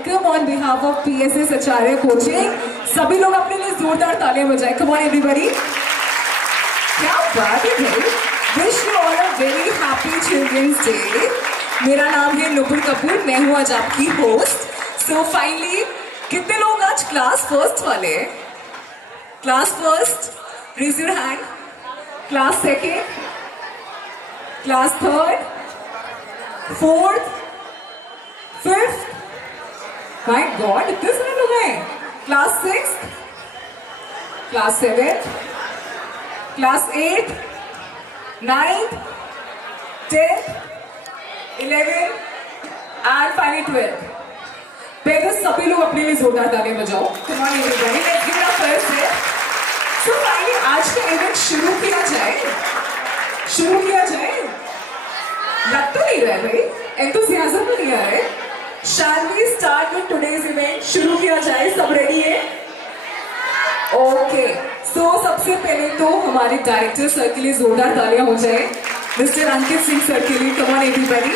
Welcome on behalf of PSS Acharya coaching. सभी लोग अपने लिए जोरदार तालियां बजाएं। Come on everybody. क्या बात है भाई। Wish you all a very happy children's day. मेरा नाम है नुपुर कपूर, मैं हूँ आज आपकी होस्ट। सो फाइनली कितने लोग आज क्लास फर्स्ट वाले? Class first raise your hand. Class second, class third, fourth, fifth, my god इतने सारे लोग हैं। Class sixth, class seventh, class eight, ninth, 10th, 11 and finally 12th। पहले सभी लोग अपने लिए जोरदार तालियां बजाओ। Come on everybody, let's give it up first है। So फाइनली आज का इवेंट शुरू किया जाए। लग तो नहीं रहा है भाई, एंथुसियाज्म तो नहीं आ रहा है। Shall we start with today's event? शुरू किया जाए, सब रेडी है? ओके, सो सबसे पहले तो हमारे डायरेक्टर सर के लिए जोरदार तालियां हो जाए। मिस्टर अंकित सिंह सर के लिए। कम ऑन एवरीबॉडी।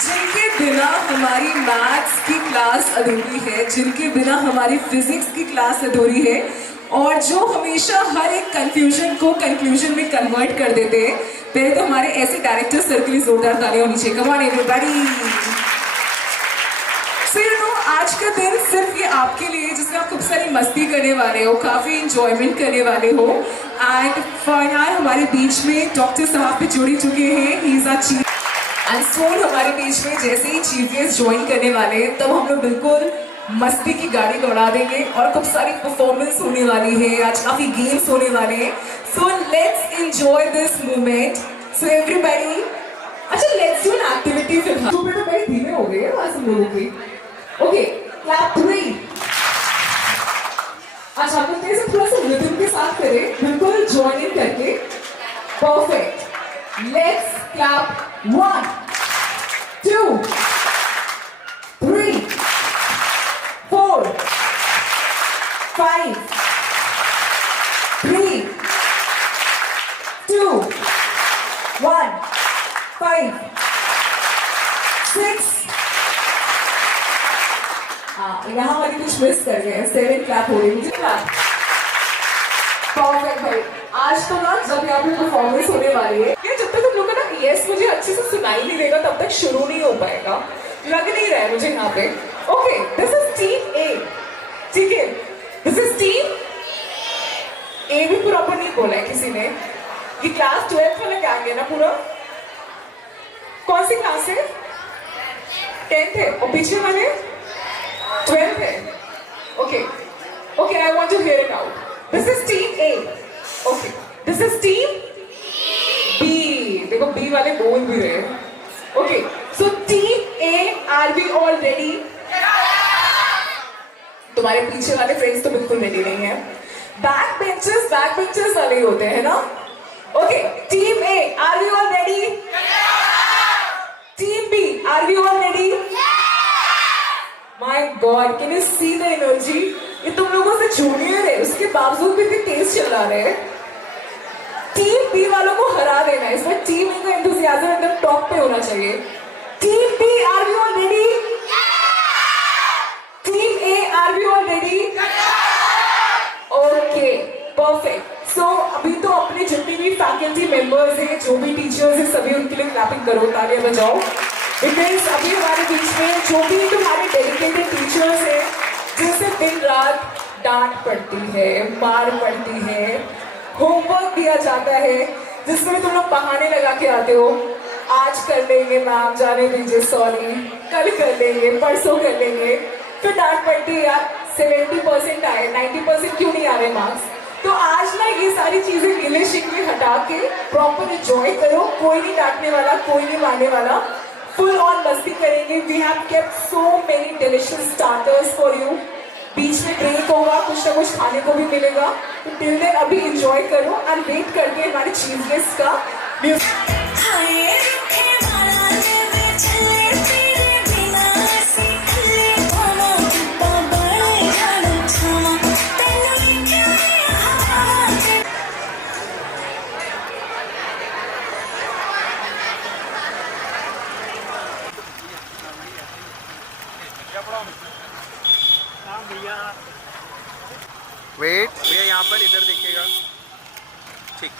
जिनके बिना हमारी मैथ्स की क्लास अधूरी है, जिनके बिना हमारी फिजिक्स की क्लास अधूरी है, और जो हमेशा हर एक कंफ्यूजन को कंक्लूजन में कन्वर्ट कर देते हैं। पहले तो हमारे ऐसे डायरेक्टर सर के लिए जोरदार तालियां होनी चाहिए। कम ऑन एवरीबॉडी। आज का दिन सिर्फ ये आपके लिए, जिसमें आप खूब सारी मस्ती करने वाले हो, काफी इंजॉयमेंट करने वाले हो। एंड फरहान हमारे बीच में डॉक्टर साहब भी जुड़ चुके हैं। He is our chief and son हमारे बीच में जैसे ही चीफ गेस्ट ज्वाइन करने वाले हैं, तब हम लोग बिल्कुल मस्ती की गाड़ी दौड़ा देंगे और खूब सारी परफॉर्मेंस होने वाली है। आज काफी गेम्स होने वाले हैं। So let's enjoy this moment. So everybody, अच्छा लेट्स डू एन एक्टिविटी। फिलहाल तो बेटा बड़े धीमे हो गए आज हम लोगों की। Okay, clap 3। अच्छा हम लोग ऐसे थोड़ा सा रिदम के साथ करें, बिल्कुल ज्वाइन इन करके। परफेक्ट। Let's clap 1 2 3 4 5 3 2 1 5 6। यहाँ वाली कुछ मिस कर गए। 7 क्लैप हो रही मुझे। परफेक्ट भाई। आज तो ना जब यहाँ पे परफॉर्मेंस होने वाली है, ये जब तक तुम लोग का ना यस मुझे अच्छे से सुनाई नहीं देगा तब तक शुरू नहीं हो पाएगा। लग नहीं रहा है मुझे यहाँ पे। ओके, दिस इज टीम ए। ठीक है, दिस इज टीम ए। भी प्रॉपर नहीं बोला है किसी ने। ये क्लास 12th वाला गैंग है ना पूरा? कौन सी क्लास है? 10th है। और पीछे वाले 12th है। Okay okay, I want to hear it out. This is team A. Okay, this is team B. देखो बी वाले बोल भी रहे। Okay, so team A, are we all ready? तुम्हारे पीछे वाले फ्रेंड्स तो बिल्कुल रेडी नहीं है। बैक बेंचर्स वाले ही होते हैं ना? Okay, team A, are we all ready? Team B, are we all ready? My god, can you see the energy? ये तुम लोगों से जूनियर है, उसके बावजूद भी इतने तेज चला रहे हैं। टीम बी वालों को हरा देना है। इस बार टीम ए का एंथुसियाज्म एकदम टॉप पे होना चाहिए। Team B, are we all ready? Team A, are we all ready? Okay, perfect. So अभी तो अपने जितने भी फैकल्टी मेंबर्स हैं, जो भी टीचर्स हैं, सभी उनके लिए क्लैपिंग करो, तालियां बजाओ। बिकॉज अभी हमारे बीच में जो भी तुम्हारे डेडिकेटेड टीचर्स हैं, जिनसे दिन रात डांट पड़ती है, मार पड़ती है, होमवर्क दिया जाता है, जिसमें तुम लोग बहाने लगा के आते हो। आज कर लेंगे मैम, जाने दीजिए, सॉरी, कल कर लेंगे, परसों कर लेंगे। फिर डांट पड़ती है, यार 70% आए, 90% क्यों नहीं आ रहे मार्क्स? तो आज ना ये सारी चीजें गिले शिकवे हटा के प्रॉपर एंजॉय करो। कोई नहीं डांटने वाला, कोई नहीं मारने वाला। फुल ऑन मस्ती करेंगे। We have kept so many delicious starters for you. बीच में ब्रेक होगा, कुछ ना कुछ खाने को भी मिलेगा। तो टिल देन अभी एंजॉय करो एंड वेट करके हमारे चीफ गेस्ट का म्यूजिक। वेट भैया, यहाँ पर इधर देखिएगा। ठीक।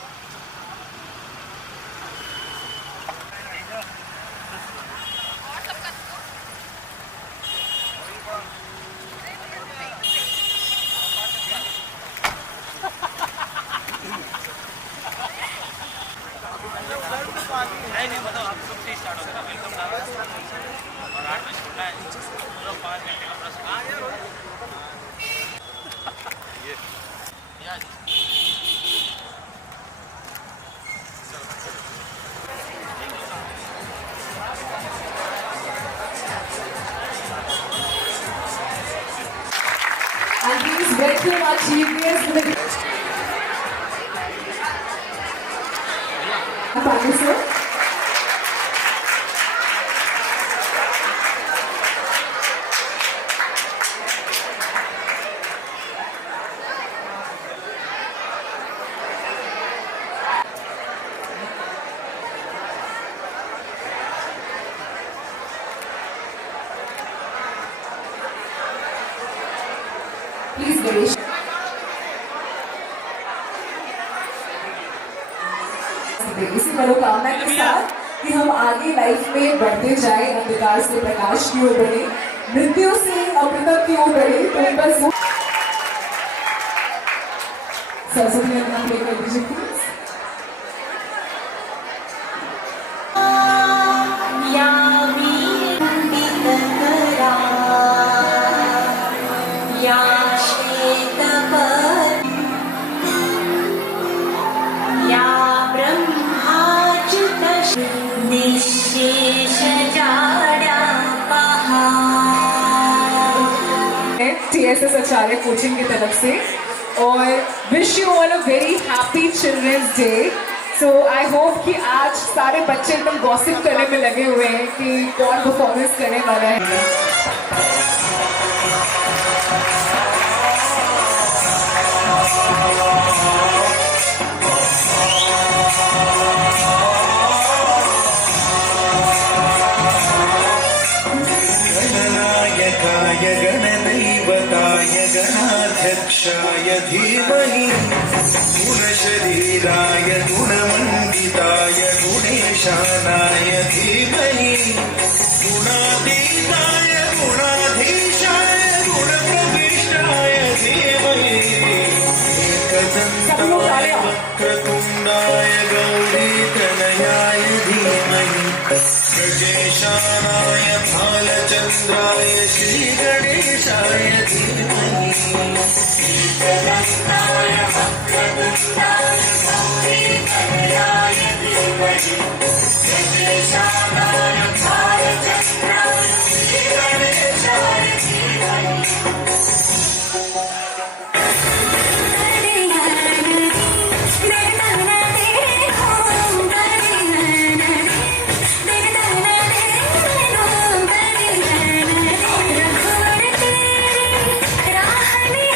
नहीं मतलब आप सब से स्टार्ट होगा ना, वेलकम और 8 बजे छोड़ना है, पूरा 5 घंटे का प्रश्न। ये And please welcome our chief guest for the Thank you, sir. Please, Ganesh. इसी मनोकामना के साथ कि हम आगे लाइफ में बढ़ते जाए, अंधकार से प्रकाश की ओर बढ़े, मृत्यु से अमृतत्व की ओर बढ़े, तो बस सरस्वती नंदन प्ले कर दीजिए प्लीज। TSS आचार्य कोचिंग की तरफ से और wish you all a very happy children's day. So I hope कि आज सारे बच्चे एकदम गॉसिप करने में लगे हुए हैं कि कौन परफॉर्मेंस करने वाला है। गणाध्यक्षाय धीमहि गुणशरीराय गुणमण्डिताय गुणेशानाय धीमहि गुणातीताय गुणाधीशाय गुणप्रविष्टाय धीमहि एकदन्ताय वक्रतुण्डाय गौरीतनयाय धीमहि गजेशानाय भालचन्द्राय श्रीगणेशाय धीमहि एकदन्ताय वक्रतुण्डाय गौरीतनयाय धीमहि गजेशानाय भालचन्द्राय श्रीगणेशाय धीमहि राहने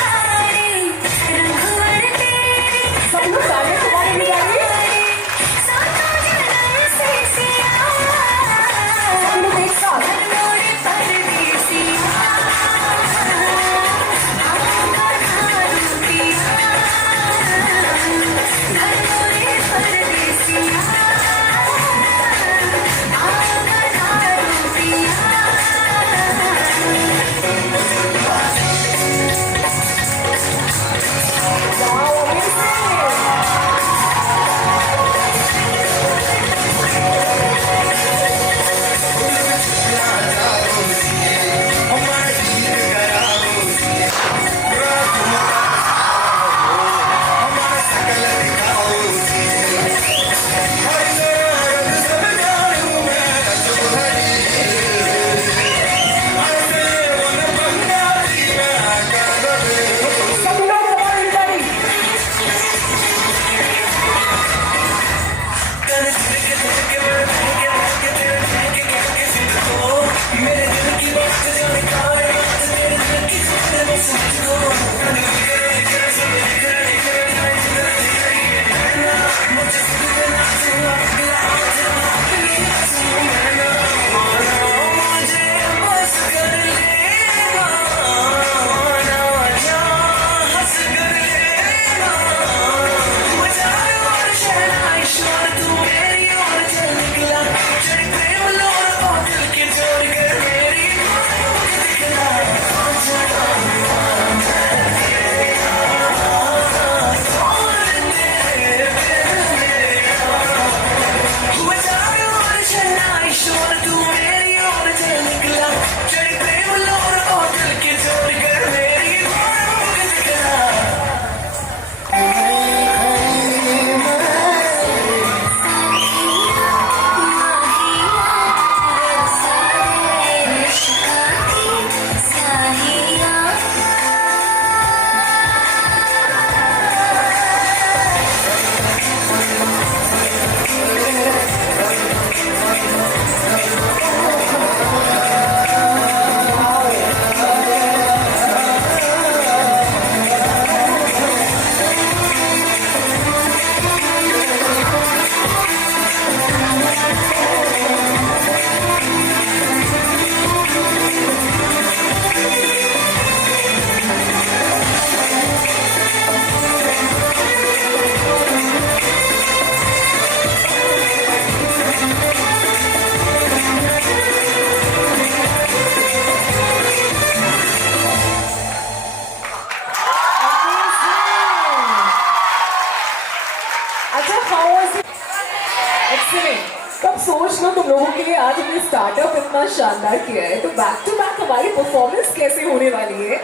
स्टार्टअप इतना शानदार किया है, तो बैक टू बैक हमारी परफॉर्मेंस कैसे होने वाली है.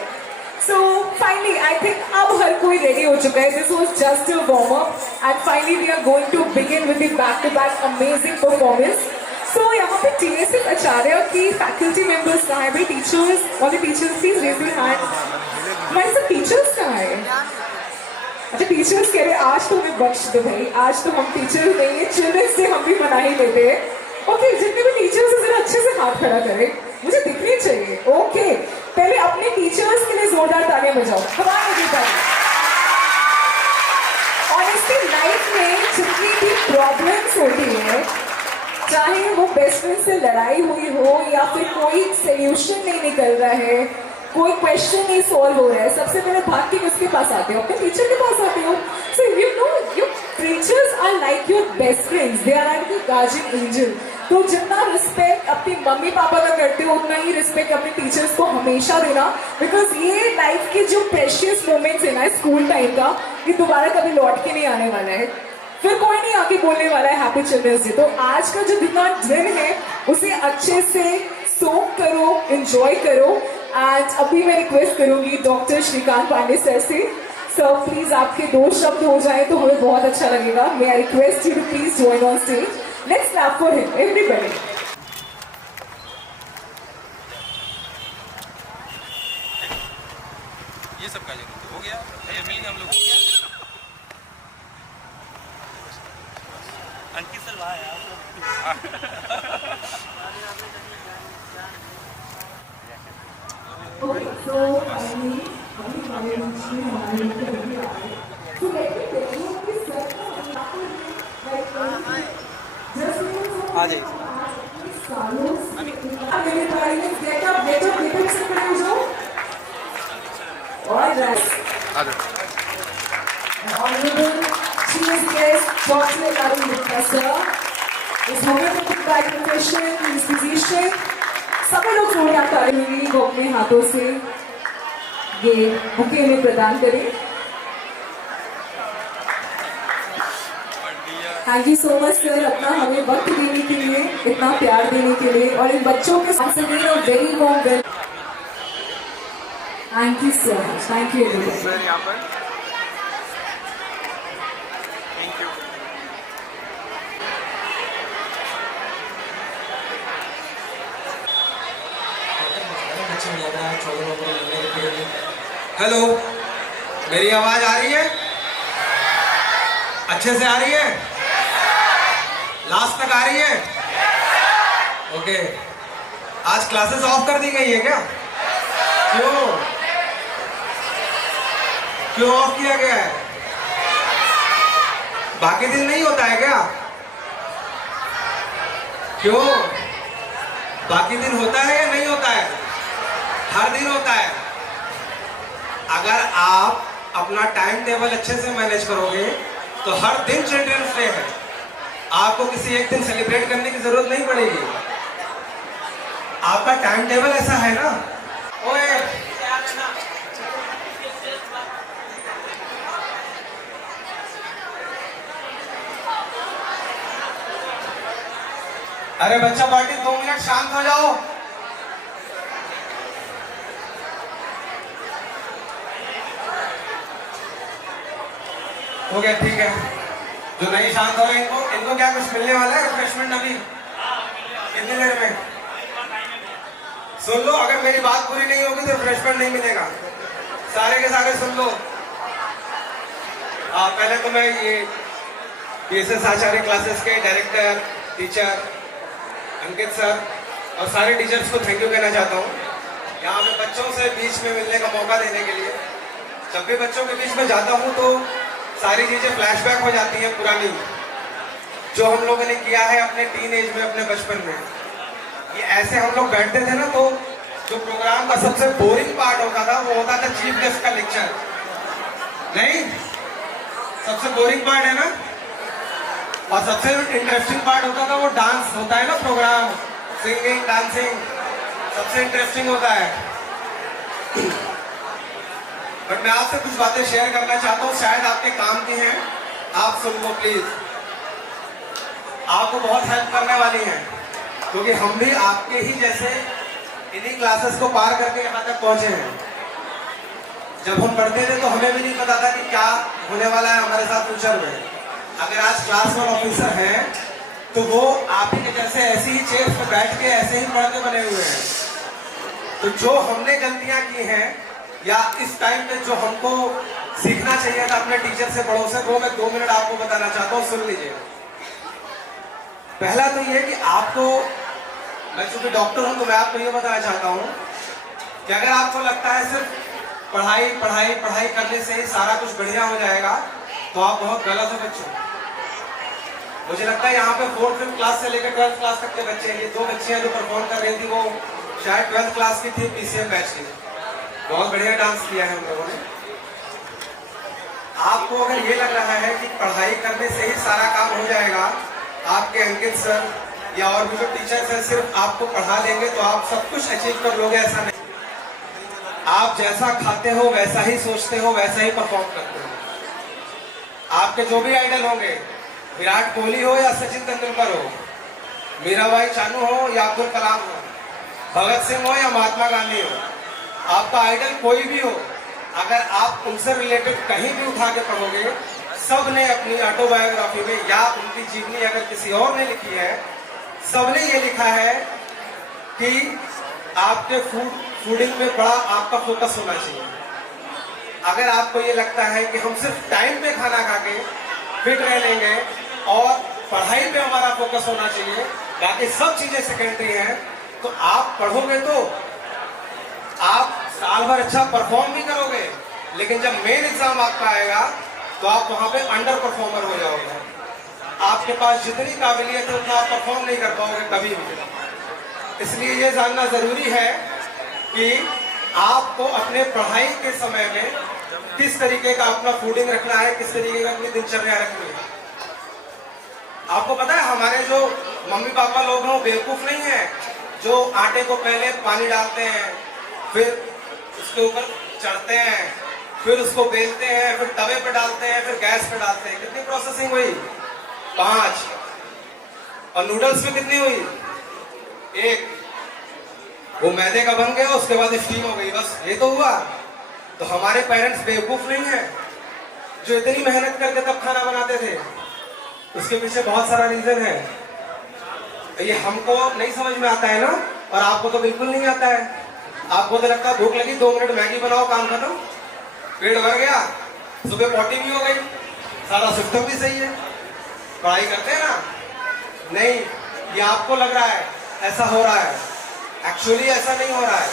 So finally, I think अब हर कोई ready हो चुका है. This was just a warm up, and finally we are going to begin with the back to back amazing performance. So यहाँ पे TSS आचार्य की faculty members कहाँ हैं भाई? Teachers, all the teachers please raise your hand. हमारे सब teachers कहाँ हैं? अच्छा टीचर्स कह रहे आज तो हमें बख्श दो भाई, आज तो हम टीचर्स नहीं है, चिल्ड्रंस डे हम भी मना ही लेते हैं. ओके, जितने भी टीचर्स हैं जरा अच्छे से हाथ खड़ा करें, मुझे दिखनी चाहिए. ओके, पहले अपने टीचर्स के लिए जोरदार तालियां बजाओ. हमारे एवरीबॉडी. ऑनेस्टली लाइफ में जितनी भी प्रॉब्लम्स होती है, चाहे वो बेस्ट फ्रेंड से लड़ाई हुई हो या फिर कोई सोल्यूशन नहीं निकल रहा है, कोई क्वेश्चन नहीं सॉल्व हो रहा है, सबसे पहले भाग के किसके पास आते हो? अपने टीचर के पास आते हो. So you know your teachers are like your best friends, they are like your guardian angel. तो जितना रिस्पेक्ट अपनी मम्मी पापा का करते हो, उतना ही रिस्पेक्ट अपने टीचर्स को हमेशा देना. बिकॉज ये लाइफ के जो प्रेशियस मोमेंट्स है ना स्कूल टाइम का, ये दोबारा कभी लौट के नहीं आने वाला है. फिर कोई नहीं आके बोलने वाला है हैप्पी चिल्ड्रंस डे. तो आज का जो जितना दिन है उसे अच्छे से सोक करो, एंजॉय करो. एंड अभी मैं रिक्वेस्ट करूंगी डॉक्टर श्रीकांत पांडे सर से. सर प्लीज आपके 2 शब्द हो जाए तो हमें बहुत अच्छा लगेगा. May I request you to please join on stage. Let's clap for him everybody. ये सब का जरूरत हो गया, मिल हम लोग हो गया. अंकित सर वहाँ है. Okay, so finally, हमारे बीच में हमारे मित्र भी आ गए. So let me tell you कि सर का आ जाइए. सालों से मेरे पेरेंट्स get up से खड़े हो जाओ. All right. आ जाओ. Honorable Chief Guest Dr. Arun Gupta sir is honorable by profession in his position. सभी लोग छोड़ के ताली वो अपने हाथों से ये बुके में प्रदान करें. Thank you so much sir, अपना हमें वक्त देने के लिए, इतना प्यार देने के लिए, और इन बच्चों के साथ very warm welcome. Thank you so much. Thank you everyone. Sir यहाँ पर थैंक यू. हेलो, मेरी आवाज आ रही है? अच्छे से आ रही है? लास्ट तक आ रही है? ओके. आज क्लासेस ऑफ कर दी गई है क्या? क्यों? क्यों ऑफ किया गया है? बाकी दिन नहीं होता है क्या? क्यों? बाकी दिन होता है या नहीं होता है? हर दिन होता है. अगर आप अपना टाइम टेबल अच्छे से मैनेज करोगे तो हर दिन चिल्ड्रंस डे है. आपको किसी एक दिन सेलिब्रेट करने की जरूरत नहीं पड़ेगी. आपका टाइम टेबल ऐसा है ना. ओए अरे बच्चा पार्टी 2 मिनट शांत हो जाओ. हो गया, ठीक है. जो नहीं शांत हो रहे इनको क्या कुछ मिलने वाला है? रिफ्रेशमेंट अभी कितनी देर में? सुन लो, अगर मेरी बात पूरी नहीं होगी तो रिफ्रेशमेंट नहीं मिलेगा. सारे के सारे सुन लो. पहले तो मैं ये PSS आचार्य क्लासेस के डायरेक्टर, टीचर अंकित सर और सारे टीचर्स को थैंक यू कहना चाहता हूँ यहाँ पे बच्चों से बीच में मिलने का मौका देने के लिए. जब भी बच्चों के बीच में जाता हूँ तो सारी चीज़ें फ्लैशबैक हो जाती हैं पुरानी, जो हम लोगों ने किया है अपने टीन एज में, अपने बचपन में. ये ऐसे हम लोग बैठते थे ना, तो जो प्रोग्राम का सबसे बोरिंग पार्ट होता था वो होता था चीफ गेस्ट का लेक्चर. नहीं, सबसे बोरिंग पार्ट है ना. और सबसे इंटरेस्टिंग पार्ट होता था वो डांस होता है ना, प्रोग्राम, सिंगिंग, डांसिंग, सबसे इंटरेस्टिंग होता है. बट मैं आपसे कुछ बातें शेयर करना चाहता हूँ, शायद आपके काम की हैं. आप सुन लो प्लीज, आपको बहुत हेल्प करने वाली हैं. क्योंकि हम भी आपके ही जैसे इन्हीं क्लासेस को पार करके यहाँ तक पहुंचे हैं। जब हम पढ़ते थे तो हमें भी नहीं पता था कि क्या होने वाला है हमारे साथ फ्यूचर में। अगर आज क्लास 1 ऑफिसर हैं तो वो आप ही के जैसे ऐसी ही चेयर पर बैठ के ऐसे ही पढ़ के बने हुए हैं। तो जो हमने गलतियां की हैं या इस टाइम पे जो हमको सीखना चाहिए था अपने टीचर से, बड़ों से, वो मैं 2 मिनट आपको बताना चाहता हूँ, सुन लीजिए। पहला तो ये कि आपको, मैं चूंकि डॉक्टर हूं तो मैं आपको ये बताना चाहता हूं कि अगर आपको लगता है सिर्फ पढ़ाई पढ़ाई पढ़ाई करने से ही सारा कुछ बढ़िया हो जाएगा तो आप बहुत गलत हो बच्चों। मुझे लगता है यहाँ पे 4th 5th क्लास से लेकर 12th क्लास तक के बच्चे हैं। ये 2 बच्चियां जो परफॉर्म कर रही थी वो शायद 12th क्लास की थी, PCM बैच की। बहुत बढ़िया डांस किया है उन लोगों ने। आपको अगर ये लग रहा है कि पढ़ाई करने से ही सारा काम हो जाएगा, आपके अंकित सर या और भी जो टीचर्स हैं सिर्फ आपको पढ़ा देंगे तो आप सब कुछ अचीव कर लोगे, ऐसा नहीं। आप जैसा खाते हो वैसा ही सोचते हो वैसा ही परफॉर्म करते हो। आपके जो भी आइडल होंगे, विराट कोहली हो या सचिन तेंदुलकर हो, मीराबाई चानू हो या अब्दुल कलाम हो, भगत सिंह हो या महात्मा गांधी हो, आपका आइडल कोई भी हो, अगर आप उनसे रिलेटेड कहीं भी उठा के पढ़ोगे, सब ने अपनी ऑटोबायोग्राफी में या उनकी जीवनी अगर किसी और ने लिखी है, सबने ये लिखा है कि आपके फूडिंग में बड़ा आपका फोकस होना चाहिए। अगर आपको ये लगता है कि हम सिर्फ टाइम पे खाना खा के फिट रह लेंगे और पढ़ाई पे हमारा फोकस होना चाहिए, बाकी सब चीजें सेकेंडरी हैं, तो आप पढ़ोगे तो आप साल भर अच्छा परफॉर्म भी करोगे, लेकिन जब मेन एग्जाम आपका आएगा तो आप वहां पे अंडर परफॉर्मर हो जाओगे। आपके पास जितनी काबिलियत है उतना आप परफॉर्म नहीं कर पाओगे कभी भी। इसलिए ये जानना जरूरी है कि आपको अपने पढ़ाई के समय में किस तरीके का अपना फूडिंग रखना है, किस तरीके का अपनी दिनचर्या रखनी है। आपको पता है हमारे जो मम्मी पापा लोग हैं वो बेवकूफ नहीं है, जो आटे को पहले पानी डालते हैं, फिर उसके ऊपर चढ़ते हैं, फिर उसको बेलते हैं, फिर तवे पे डालते हैं, फिर गैस पे डालते हैं। कितनी प्रोसेसिंग हुई? 5। और नूडल्स में कितनी हुई? 1। वो मैदे का बन गया, उसके बाद स्टीम हो गई, बस ये तो हुआ। तो हमारे पेरेंट्स बेवकूफ नहीं है जो इतनी मेहनत करके तब खाना बनाते थे। उसके पीछे बहुत सारा रीजन है, ये हमको नहीं समझ में आता है ना, और आपको तो बिल्कुल नहीं आता है। आपको तो लगता है भूख लगी 2 मिनट मैगी बनाओ, काम खत्म, पेट भर गया, सुबह पॉटी भी हो गई, सारा सिस्टम भी सही है, पढ़ाई करते हैं ना। नहीं, ये आपको लग रहा है ऐसा हो रहा है, एक्चुअली ऐसा नहीं हो रहा है।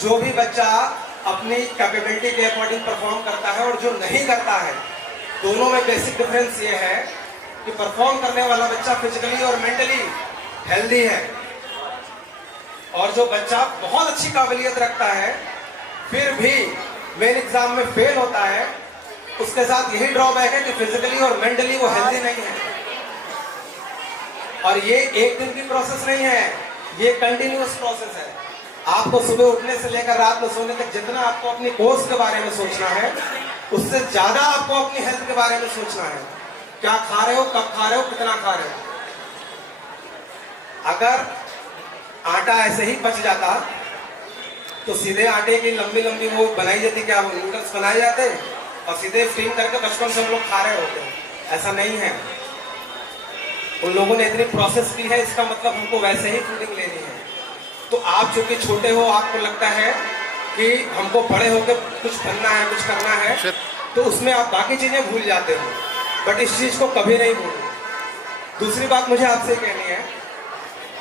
जो भी बच्चा अपनी कैपेबिलिटी के अकॉर्डिंग परफॉर्म करता है और जो नहीं करता है, दोनों में बेसिक डिफरेंस ये है कि परफॉर्म करने वाला बच्चा फिजिकली और मेंटली हेल्दी है, और जो बच्चा बहुत अच्छी काबिलियत रखता है फिर भी मेन एग्जाम में फेल होता है, उसके साथ यही ड्रॉबैक है कि फिजिकली और मेंटली वो हेल्दी नहीं है। और ये एक दिन की प्रोसेस नहीं है, ये कंटिन्यूअस प्रोसेस है। आपको सुबह उठने से लेकर रात में सोने तक जितना आपको अपनी कोर्स के बारे में सोचना है, उससे ज्यादा आपको अपनी हेल्थ के बारे में सोचना है। क्या खा रहे हो, कब खा रहे हो, कितना खा रहे हो। अगर आटा ऐसे ही बच जाता तो सीधे आटे की लंबी लंबी वो बनाई जाती, क्या वो नूडल्स बनाए जाते और सीधे स्टीम करके बचपन से हम लोग खा रहे होते। ऐसा नहीं है, उन लोगों ने इतनी प्रोसेस की है, इसका मतलब हमको वैसे ही फूडिंग लेनी है। तो आप चूंकि छोटे हो, आपको लगता है कि हमको बड़े होकर कुछ बनना है, कुछ करना है, तो उसमें आप बाकी चीजें भूल जाते हो, बट इस चीज को कभी नहीं भूलो। दूसरी बात मुझे आपसे कहनी है,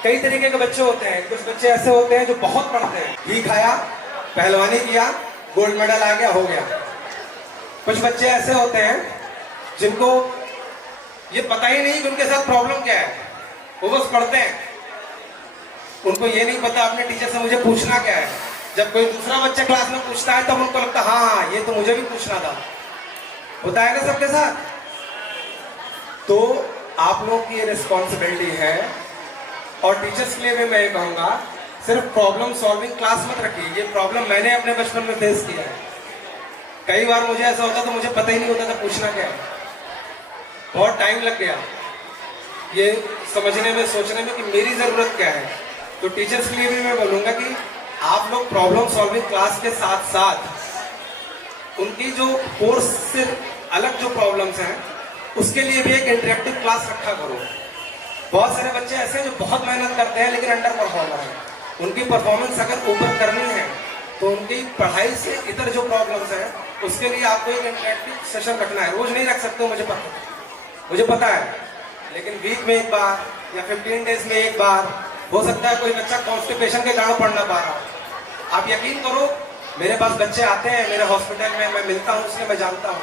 कई तरीके के बच्चे होते हैं। कुछ बच्चे ऐसे होते हैं जो बहुत पढ़ते हैं, घी खाया, पहलवानी किया, गोल्ड मेडल आ गया, हो गया। कुछ बच्चे ऐसे होते हैं जिनको ये पता ही नहीं कि उनके साथ प्रॉब्लम क्या है, वो बस पढ़ते हैं, उनको ये नहीं पता अपने टीचर से मुझे पूछना क्या है। जब कोई दूसरा बच्चा क्लास में पूछता है तब उनको लगता है हाँ ये तो मुझे भी पूछना था। होता है ना सबके साथ। तो आप लोगों की ये रिस्पॉन्सिबिलिटी है, और टीचर्स के लिए भी मैं ये कहूँगा, सिर्फ प्रॉब्लम सॉल्विंग क्लास मत रखिए। ये प्रॉब्लम मैंने अपने बचपन में फेस किया है। कई बार मुझे ऐसा होता तो मुझे पता ही नहीं होता था पूछना क्या है, बहुत टाइम लग गया। ये समझने में, सोचने में कि मेरी ज़रूरत क्या है। तो टीचर्स के लिए भी मैं बोलूँगा कि आप लोग प्रॉब्लम सॉल्विंग क्लास के साथ साथ उनकी जो कोर्स से अलग जो प्रॉब्लम्स हैं उसके लिए भी एक इंटरेक्टिव क्लास रखा करो। बहुत सारे बच्चे ऐसे हैं जो बहुत मेहनत करते हैं लेकिन अंडर परफॉर्मर हैं। उनकी परफॉर्मेंस अगर ऊपर करनी है तो उनकी पढ़ाई से इतर जो प्रॉब्लम्स हैं उसके लिए आपको एक इंटरेक्टिव सेशन रखना है। रोज नहीं रख सकते हो, मुझे पता है, लेकिन वीक में एक बार या 15 डेज में एक बार। हो सकता है कोई बच्चा कॉन्स्टिपेशन के कारण पढ़ ना पा रहा। आप यकीन करो, मेरे पास बच्चे आते हैं मेरे हॉस्पिटल में, मैं मिलता हूँ, उसलिए मैं जानता हूँ।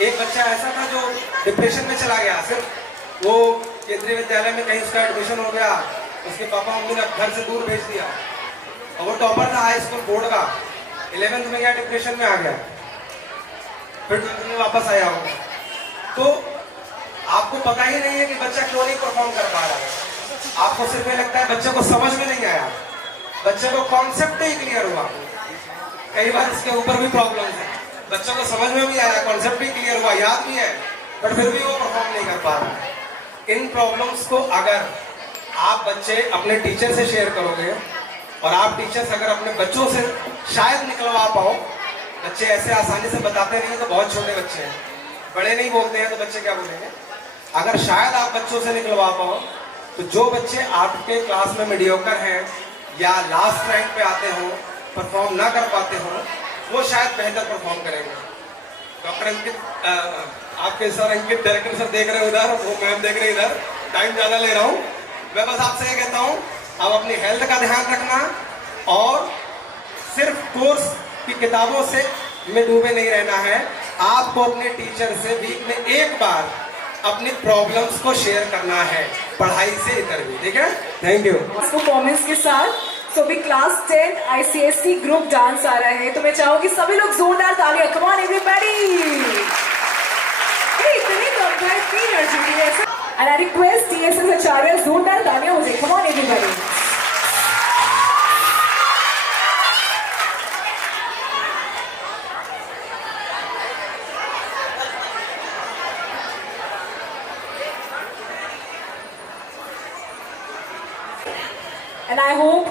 एक बच्चा ऐसा था जो डिप्रेशन में चला गया, सिर्फ वो केंद्रीय विद्यालय में कहीं उसका एडमिशन हो गया, उसके पापा मम्मी ने घर से दूर भेज दिया और वो टॉपर था हाई स्कूल बोर्ड का। 11th में गया, डिप्रेशन में आ गया, फिर 12th में वापस आया होगा। तो आपको पता ही नहीं है कि बच्चा क्यों नहीं परफॉर्म कर पा रहा है। आपको सिर्फ ये लगता है बच्चे को समझ में नहीं आया, बच्चे को कॉन्सेप्ट ही क्लियर हुआ। कई बार इसके ऊपर भी प्रॉब्लम है, बच्चों को समझ में भी आया, कॉन्सेप्ट भी क्लियर हुआ, याद भी है, बट फिर भी वो परफॉर्म नहीं कर पा रहा। इन प्रॉब्लम्स को अगर आप बच्चे अपने टीचर से शेयर करोगे और आप टीचर्स अगर अपने बच्चों से शायद निकलवा पाओ, बच्चे ऐसे आसानी से बताते नहीं तो बहुत छोटे बच्चे हैं, बड़े नहीं बोलते हैं तो बच्चे क्या बोलेंगे। अगर शायद आप बच्चों से निकलवा पाओ तो जो बच्चे आपके क्लास में मीडियोकर हैं या लास्ट रैंक पे आते हो, परफॉर्म ना कर पाते हो, वो शायद बेहतर परफॉर्म करेंगे। डॉक्टर अंकित, आपके सर अंकित डायरेक्टर सर देख रहे हो उधर, वो मैम देख रहे इधर, टाइम ज़्यादा ले रहा हूँ। मैं बस आपसे ये कहता हूँ, आप अपनी हेल्थ का ध्यान रखना और सिर्फ कोर्स की किताबों से में डूबे नहीं रहना है। आपको अपने टीचर से वीक में एक बार अपनी प्रॉब्लम्स को शेयर करना है, पढ़ाई से इतर भी, ठीक है। Thank you. परफॉर्मेंस के साथ तो भी क्लास 10 ICSE ग्रुप डांस आ रहा है, तो मैं चाहूंगी सभी लोग जोरदार तालियां। कम ऑन एवरीबॉडी, इतनी कमाल की एनर्जी है। एंड आई रिक्वेस्ट TSS आचार्य जोरदार तालियां हो जाए। कम on everybody. And I hope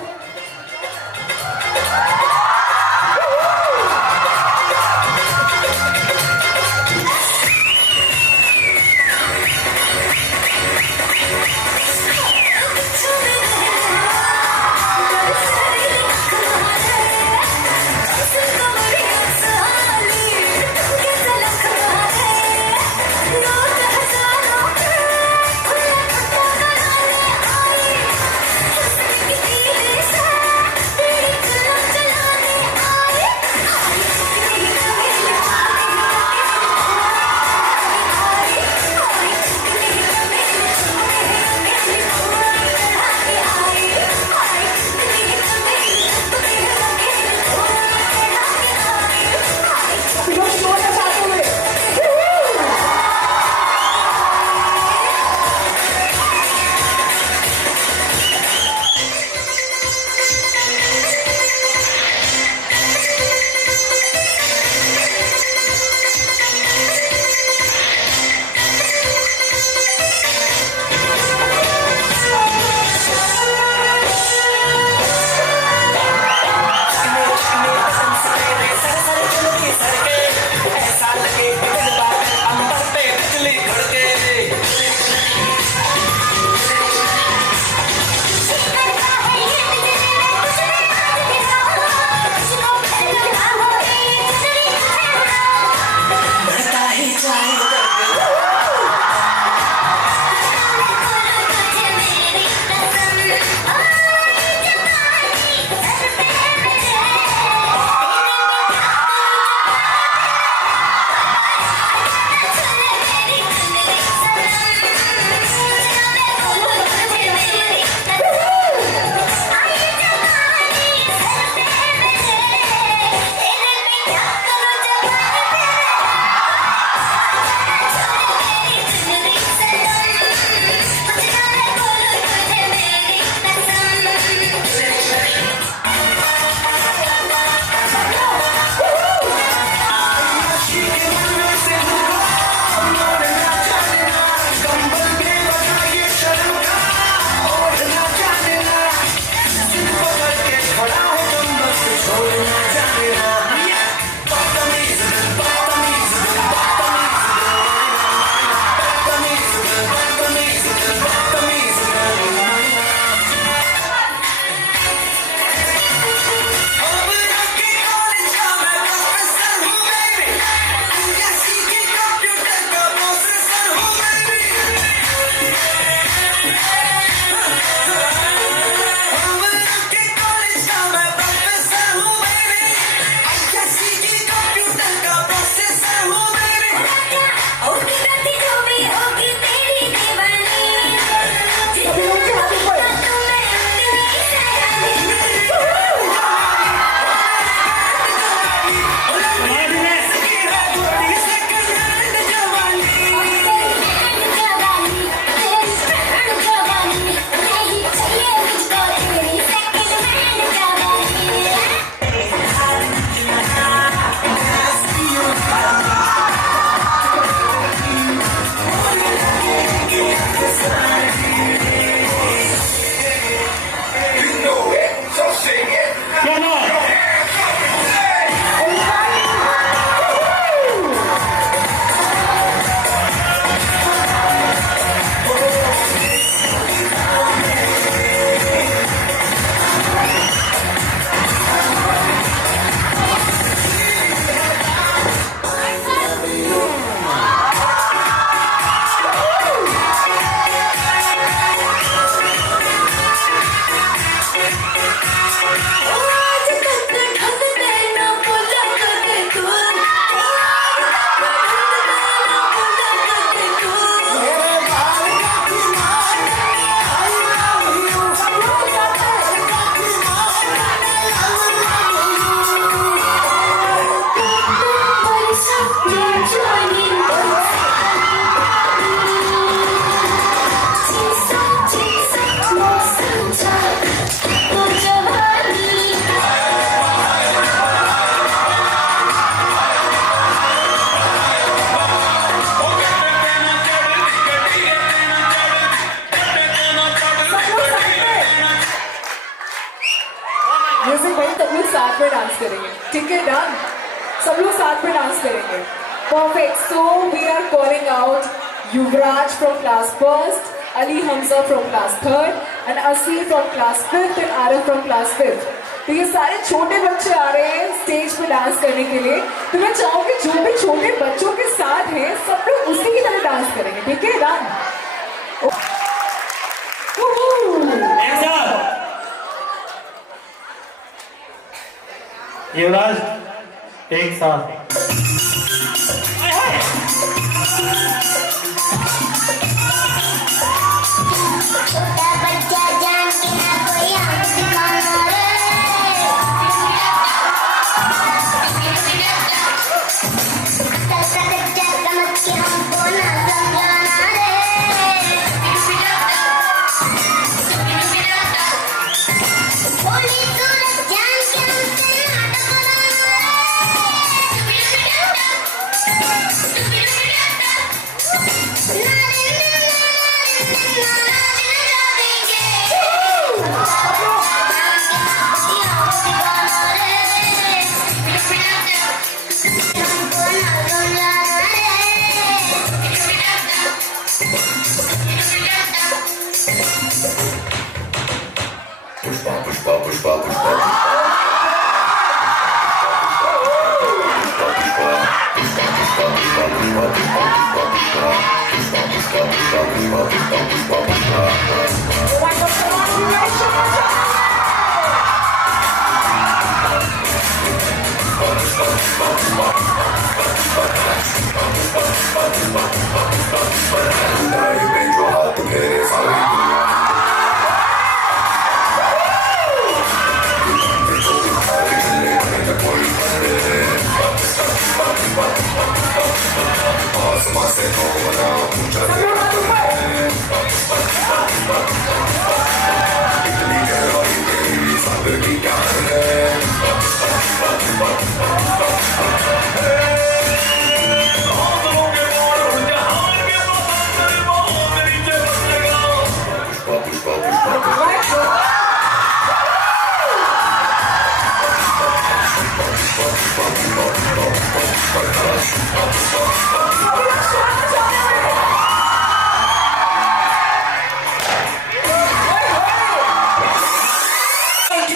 dance करेंगे, ठीक है? डन? सब लोग साथ में डांस करेंगे. Perfect. So we are calling out Yuvraj from class first, Ali Hamza from class third, and Asir from class fifth and Arif from class fifth. तो ये सारे छोटे बच्चे आ रहे हैं स्टेज पे डांस करने के लिए. तो मैं चाहूंगी जो भी छोटे बच्चों के साथ हैं सब लोग उसी की तरह डांस करेंगे, ठीक है? डन? युवराज एक साथ बच्चा जान के ना कोई आंख दिखाना रे कच्चा कमत के हमको ना समझाना रे बोली सूरत जान के हमसे नाटक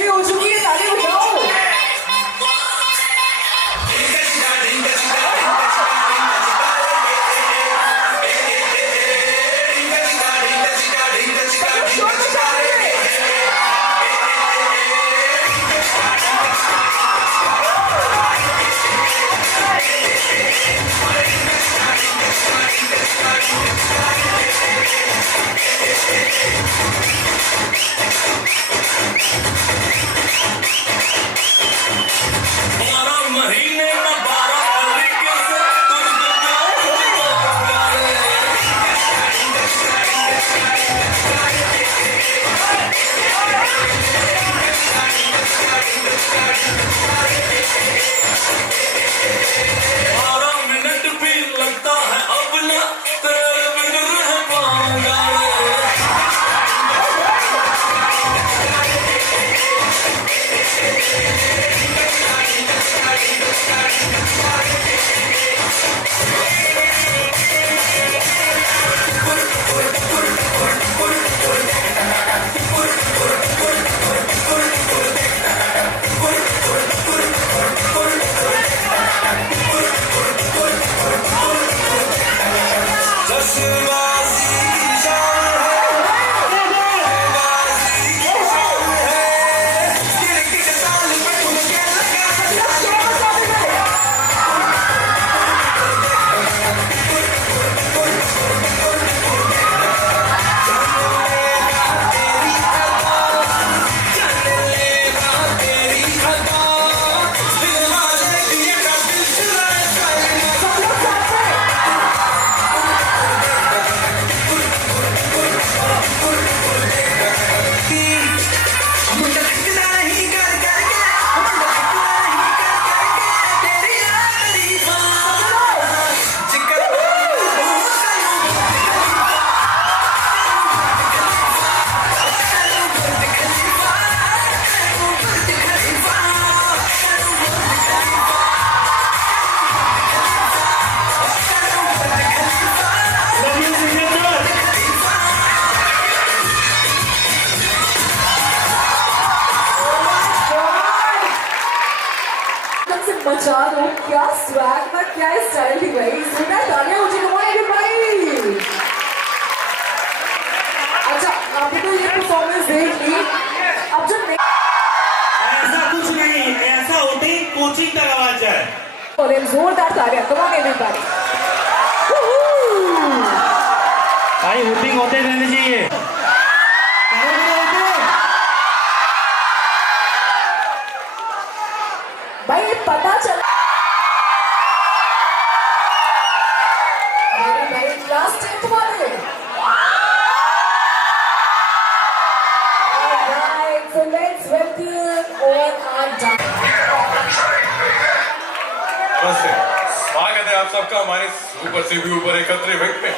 हो चुकी है, ताली बजाओ. से मचा दो, क्या स्वैग था, क्या स्टाइल थी भाई, सुना तालियां मुझे कमाएंगे भाई। अच्छा आपने तो ये परफॉर्मेंस देख ली, अब जब ऐसा कुछ नहीं, ऐसा होते ही कोचिंग तक आवाज जाए। बोले जोरदार तालियां, कम ऑन एवरीबॉडी। भाई हुटिंग होते रहने चाहिए। भाई ये पता चला भाई लास्ट टेंथ वाले। Alright, so let's welcome all our नमस्ते, स्वागत है आप सबका हमारे ऊपर से भी ऊपर एकत्र इवेंट में।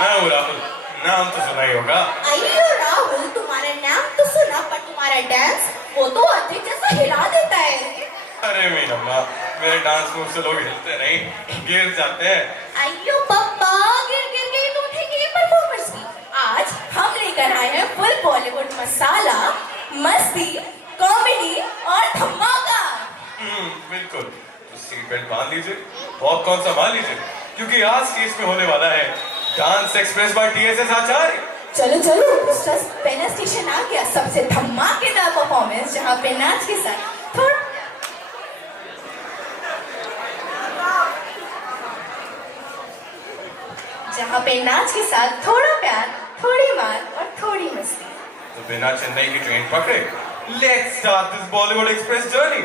मैं हूँ राहुल, नाम तो सुना ही होगा। अयो राहुल, तुम्हारा नाम तो सुना, पर तुम्हारा डांस वो तो अजय जैसा हिला देता है। अरे मीनम्मा, मेरे डांस मूव से लोग हिलते नहीं, गिर जाते हैं। अयो पप्पा, गिर गिर के तो उठेंगे ये परफॉर्मेंस भी। आज हम लेकर आए हैं फुल बॉलीवुड मसाला, मस्ती, कॉमेडी और धमाका। बिल्कुल, तो सीट बेल्ट बांध लीजिए, पॉपकॉर्न संभाल लीजिए, क्योंकि आज स्टेज में होने वाला है डांस एक्सप्रेस बाय टीएसएस आचार्य। चलो चलो, पेना स्टेशन आ गया, सबसे धमाकेदार परफॉर्मेंस जहाँ पे नाच के साथ थोड़ा प्यार, थोड़ी मार और थोड़ी मस्ती। तो बिना चेन्नई की ट्रेन पकड़े, let's start this Bollywood express journey.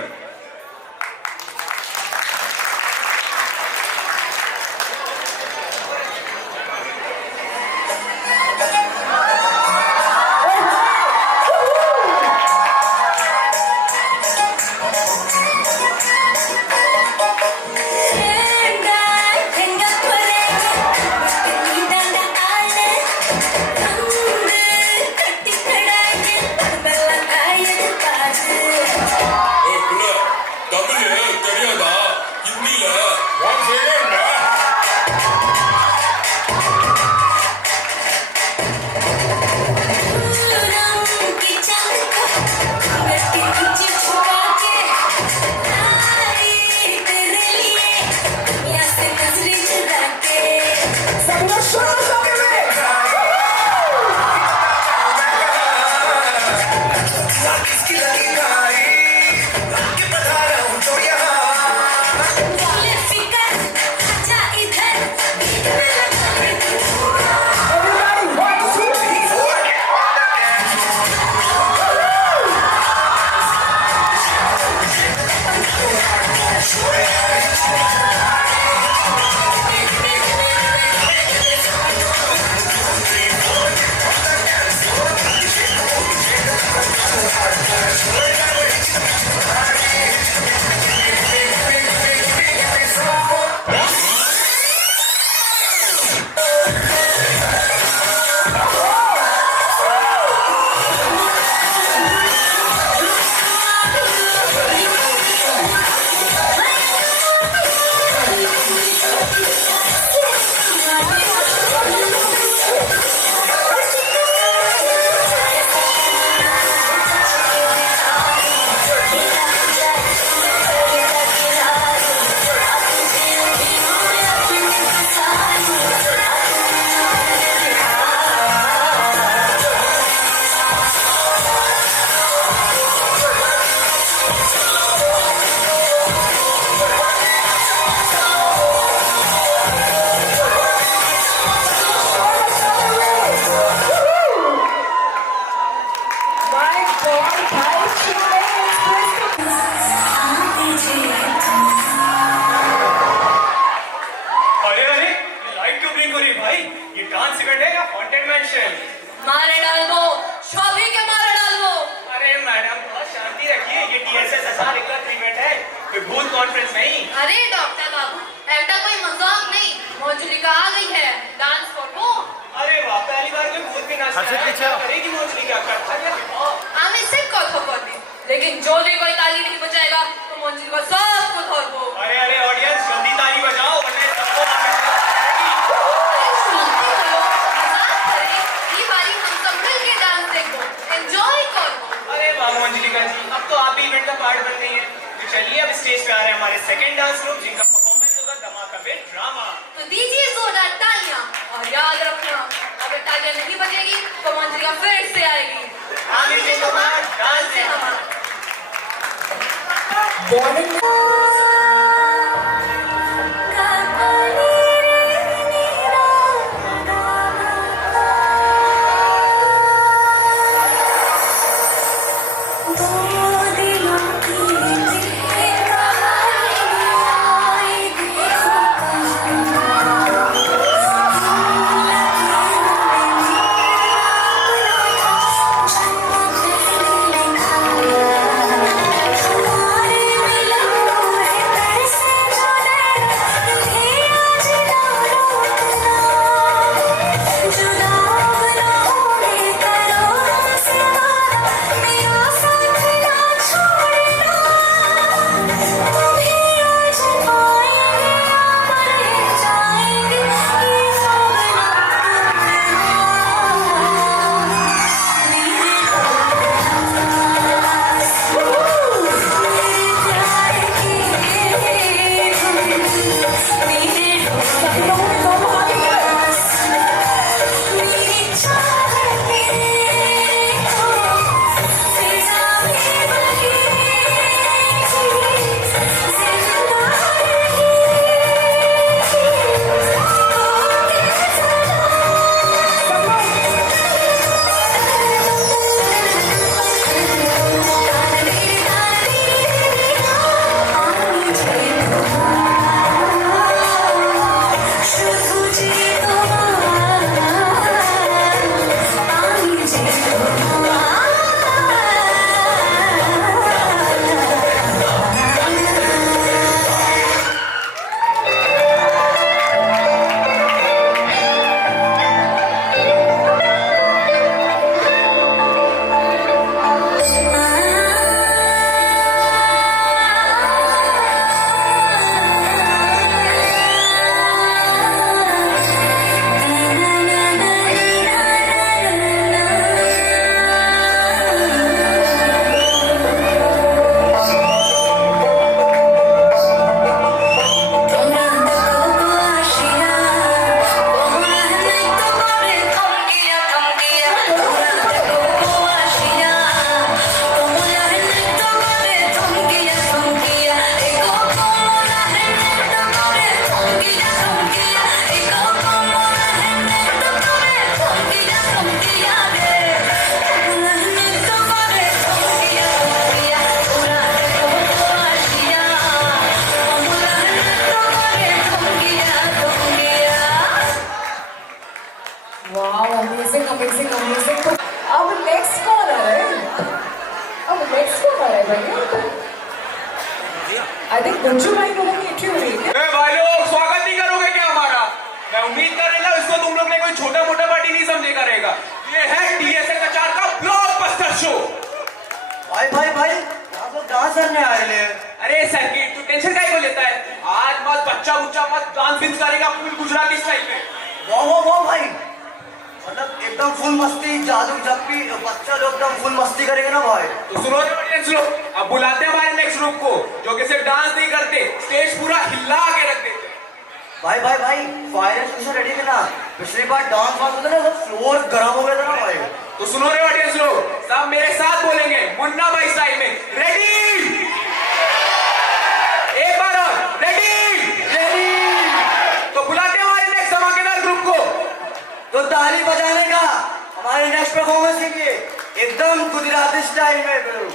भूत कॉन्फ्रेंस नहीं। अरे डॉक्टर बाबू, ऐसा कोई मजाक नहीं, मोजुलिका आ गई है, डांस करो। अरे वाह, पहली बार कोई भूत भी नाच करेगी मोजुलिका का। আমি সে কথা বলি, लेकिन जो भी कोई ताली नहीं बजाएगा तो मोजुलिका सबको धरबो। अरे अरे ऑडियंस, जल्दी ताली बजाओ वरना सबको शांति करो, मजाक करें, ये बारी हम सब मिलके डांस देखो, एंजॉय करो। अरे वाह मोजुलिका जी, अब तो आप भी इवेंट का पार्ट बन गई हैं। तो चलिए अब स्टेज पे आ रहे हैं हमारे सेकंड डांस ग्रुप जिनका परफॉर्मेंस होगा धमाका में ड्रामा। तो दीजिए जोरदार तालियां और याद रखना अगर तालियां नहीं बजेगी तो मंजरिया फिर से आएगी। आगे जी तुम्हारा डांस से हमारा I think गुंजू भाई लोगों की एंट्री हो रही है। भाई लोग स्वागत नहीं करोगे क्या हमारा? मैं उम्मीद कर रहा हूँ इसको तुम लोग ने कोई छोटा मोटा पार्टी नहीं समझेगा रहेगा। ये है TSL कचार का ब्लॉकबस्टर शो। भाई भाई भाई आप लोग डांस करने आए ले। अरे सर्किट तू टेंशन काहे को लेता है? आज मत बच्चा बुच्चा मत डांस बिंस करेगा फुल गुजराती स्टाइल में। वाह भाई मतलब एकदम फुल मस्ती जादू जब भी बच्चा लोग एकदम फुल मस्ती करेंगे ना भाई। तो सुनो रे ऑडियंस लोग, अब बुलाते हैं हमारे नेक्स्ट ग्रुप को जो कि सिर्फ डांस नहीं करते, स्टेज पूरा हिला के रख देते। भाई भाई भाई फायर एक्सटिंग्विशर रेडी करना। पिछली बार डांस वांस होता ना सब फ्लोर गर्म हो गया था ना भाई। तो सुनो रे ऑडियंस लोग, सब मेरे साथ बोलेंगे मुन्ना भाई स्टाइल में, रेडी? एक बार और, रेडी? रेडी। तो बुलाते हैं हमारे नेक्स्ट धमाकेदार ग्रुप को। तो ताली बजाने का हमारे नेक्स्ट परफॉर्मेंस के लिए एकदम गुजराती स्टाइल में करो।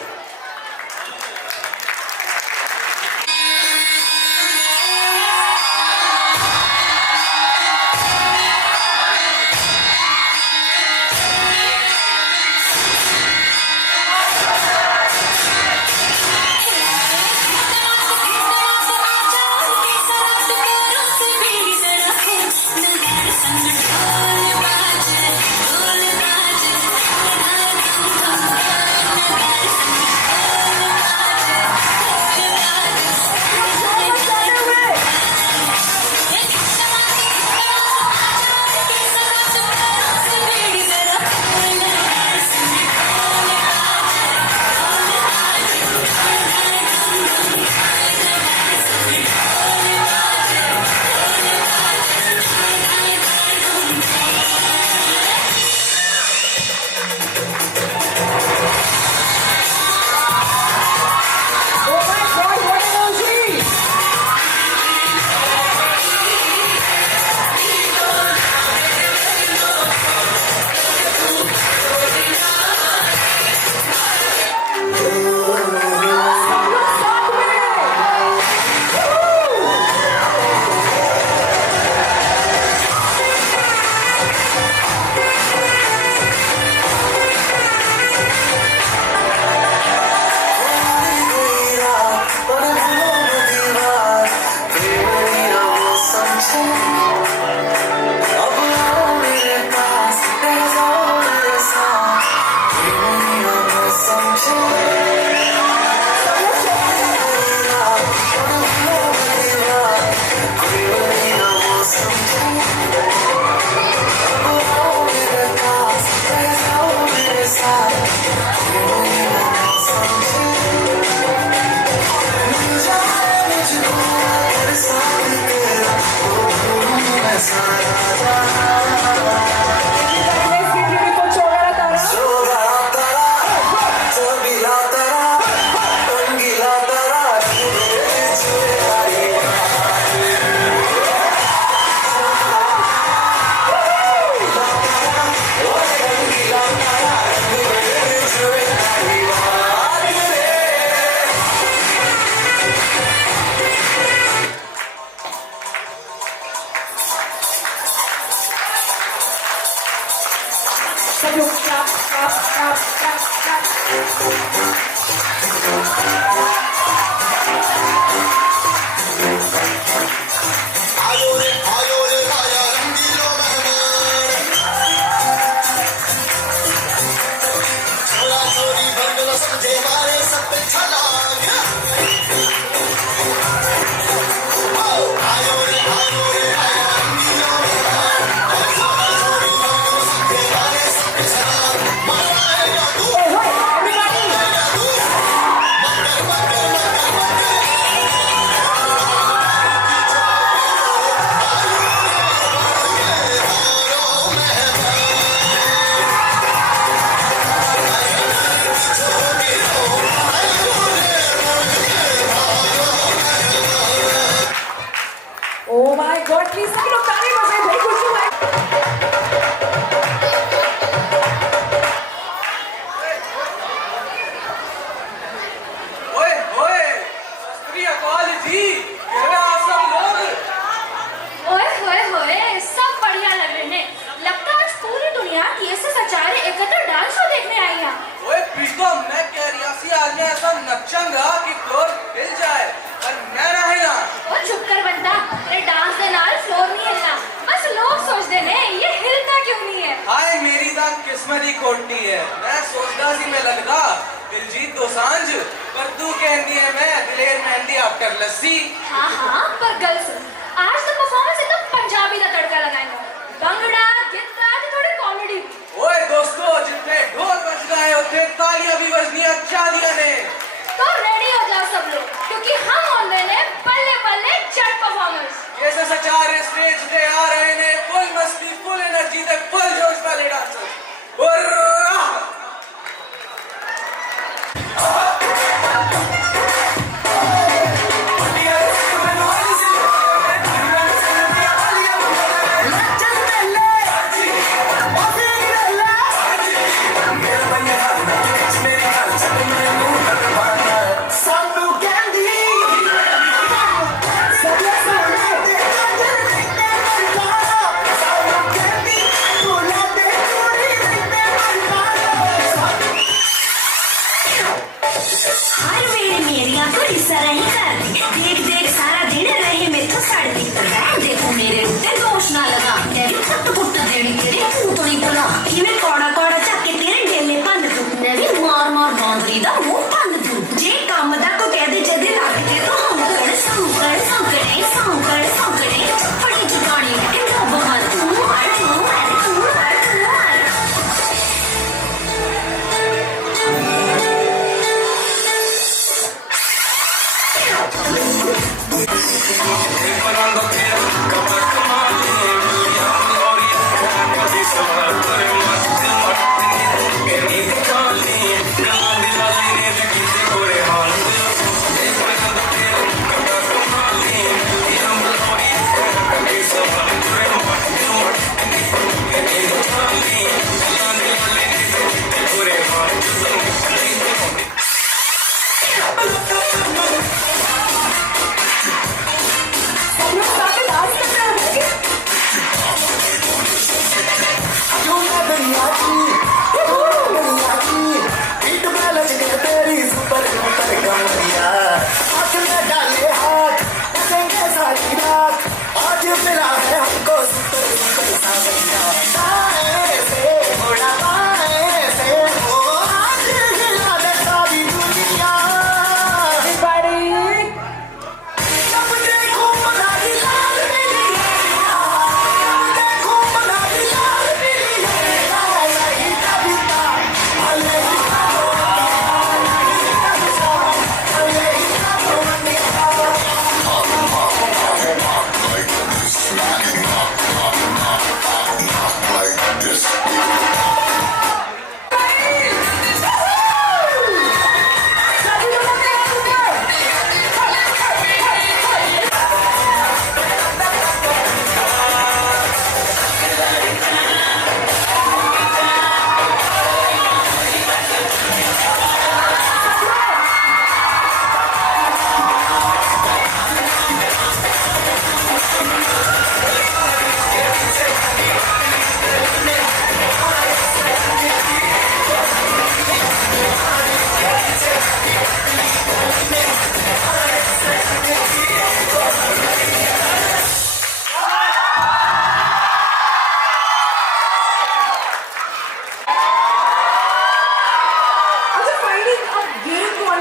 कैसे आप सब लोग? ओए होए होए, सब बढ़िया लग रहे हैं। लगता है आज पूरी दुनिया टीएसएस आचार्य एकत्र डांस शो देखने आई है। ओए प्रीतम, मैं कह रियासी आज में ऐसा नचन रहा कि फ्लोर हिल जाए और मैं ना हिला। ओ चुप कर बंदा, तेरे डांस के नाल फ्लोर नहीं हिलना। बस लोग सोचते ने ये हिलता क्यों नहीं है। हाय मेरी दाम किस्मत ही खोटी है। मैं सोचता सी मैं लगदा दिलजीत दोसांझ, पर तू कहती है मैं दिलेर मेहंदी आफ्टर लस्सी। हाँ पर गल सुन, आज तो परफॉर्मेंस एकदम पंजाबी का तड़का लगाएंगे। भंगड़ा, गिद्दा ते थोड़ी कॉमेडी। ओए दोस्तों, जितने ढोल बज गए उतने तालियां भी बजनियां चाहिए ने। तो रेडी हो जाओ सब लोग, क्योंकि हम होने ने बल्ले बल्ले चट परफॉर्मेंस। जैसे सचारे स्टेज पे आ रहे ने, फुल मस्ती, फुल एनर्जी ते फुल जोश वाले डांसर। और हर मेरे मेरिया तो हिस्सा रही कर देख देख सारा दिन रहे मैं तो साढ़े दिन तक देखो मेरे उत्ते दोष ना लगा तेरी फुट फुट देनी तेरी पूतनी भला कि मैं कौड़ा कौड़ा चाके तेरे ढेले भन दूं मैं भी मार मार बांदरी दा मुंह भन दूं जे काम दा को कह दे जदे लग के तो हम कर संकड़ संकड़े संकड़ संकड़े फड़ी जुगानी के बाहर तू मार तू मार तू मार तू मार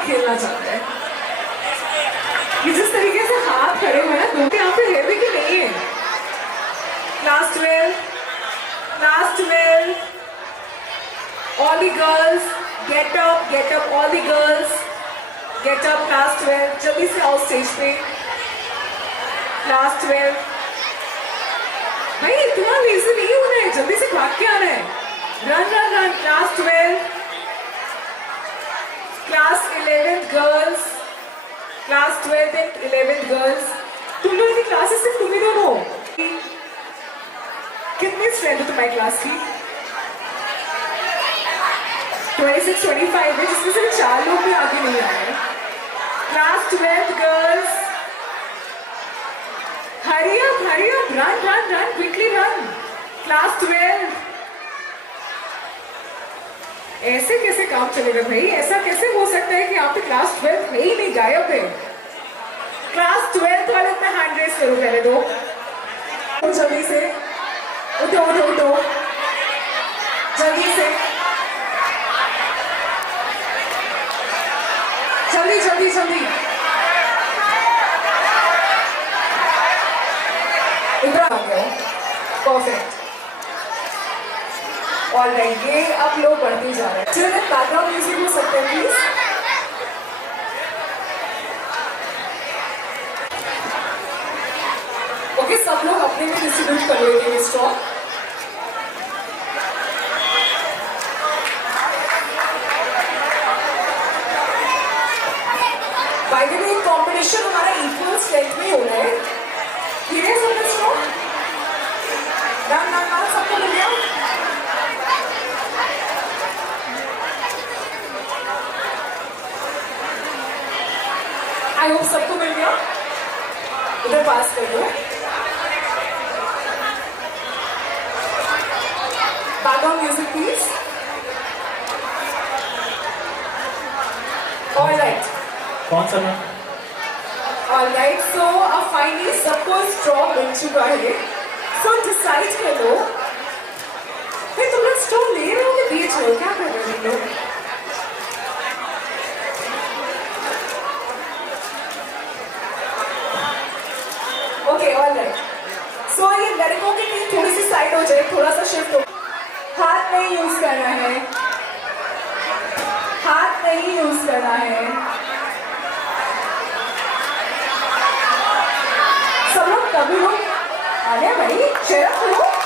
खेलना चाहता है। ये जिस तरीके से हाथ खड़े हुए हैं, दोनों यहाँ पे है भी कि नहीं है? Class 12, all the girls, get up, all the girls, get up, class 12, जल्दी से आओ स्टेज पे। Class 12, भाई इतना लेजी नहीं होना है, जल्दी से भाग के आना है। Run, class 12, class 11th girls, class 12th and 11th girls, तुम लोगों की क्लासेस सिर्फ तुम ही दोनों हो। कितनी स्ट्रेंथ है तुम्हारी क्लास की? 26, 25 है, जिसमें से 4 लोग भी आगे नहीं आए। Class 12th girls, hurry up, run, quickly run. Class 12. ऐसे कैसे काम चलेगा भाई? ऐसा कैसे हो सकता है कि आप पे क्लास 12 है ही नहीं, गायब है? क्लास 12 वाले अपना हैंड रेस करो पहले दो। जल्दी से उठो, जल्दी से, जल्दी। इधर आ गए, परफेक्ट। ऑलराइट, ये अब लोग बढ़ते जा रहे हैं। चलिए बैकग्राउंड म्यूजिक हो सकता है प्लीज। ओके, सब लोग अपने में डिस्ट्रीब्यूट कर लेंगे stock. By the way, competition हमारा इक्वल स्ट्रेंथ में हो रहा है। धीरे से स्टॉक, ना सबको मिल गया। आई होप सबको मिल गया। इधर पास कर दो। Background music please. ऑलराइट, कौन सा मैम? ऑलराइट, सो अब फाइनली सबको स्ट्रॉ मिल चुका है। सो डिसाइड कर लो, फिर तुम लोग स्ट्रॉ ले रहे हो कि बेच रहे हो? क्या कर रहे हो तुम लोग? Okay, alright. सो ये लड़कों की टीम थोड़ी सी साइड हो जाए, थोड़ा सा शिफ्ट हो। हाथ नहीं यूज करना है, हाथ नहीं यूज करना है। सब लोग, कभी लोग आने भाई, शेयर करो।